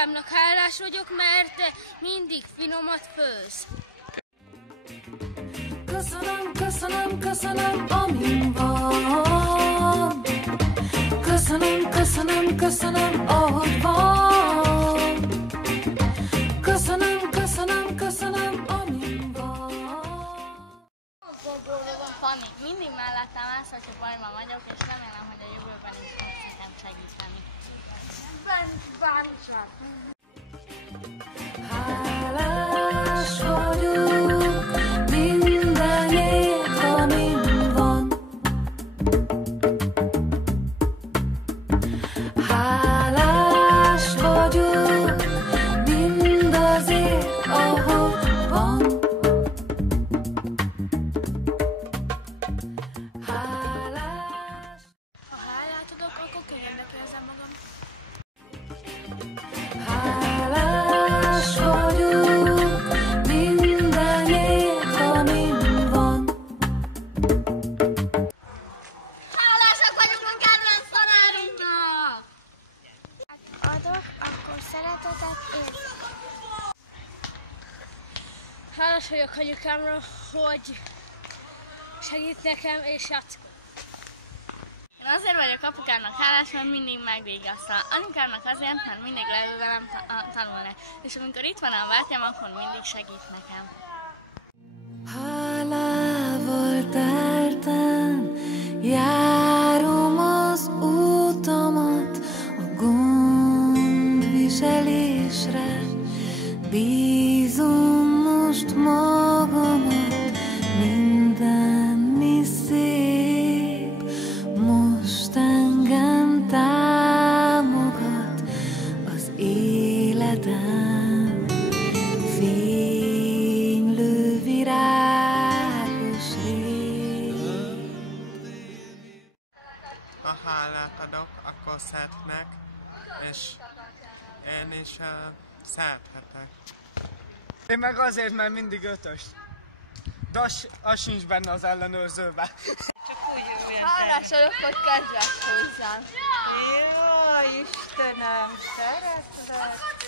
anyukámnak hálás vagyok, mert mindig finomat főz. Köszönöm, köszönöm, köszönöm, amin van. Köszönöm, köszönöm, köszönöm, ahogy van. Köszönöm, köszönöm, köszönöm, amin van. Fanni, mindig mellettem állsz, hogyha bajban vagyok, és remélem, hogy a jövőben is fogsz nekem segíteni. Hálás vagyok mindenért, amin van. Hálás vagyok mindazért, ahogy van. Hálás. Ha hálát adok, akkor könnyebben érzem magam. Hálás vagyok mindenért, amin van. Hálásak vagyunk a kedvenc tanárunknak! Adok, akkor szeretetet érzek. Hálás vagyok anyukámra, hogy segít nekem és játszik. Én azért vagyok apukámnak hálás, mert mindig megvigasztal. Anyukámnak azért, mert mindig leül velem tanulni. És amikor itt van a bátyám, akkor mindig segít nekem. Hálával telten járom az útamat, a gondviselésre bízom most magamat. Minden mi szép most engem támogat az életem. Fénylő virágos rég. Ha hálát adok, akkor szeretnek, és én is szerethetek. Én meg azért, mert mindig ötös. De az sincs benne az ellenőrzőben. Hálás vagyok, hogy kedves hozzám. Jaj, Istenem, szeretlek!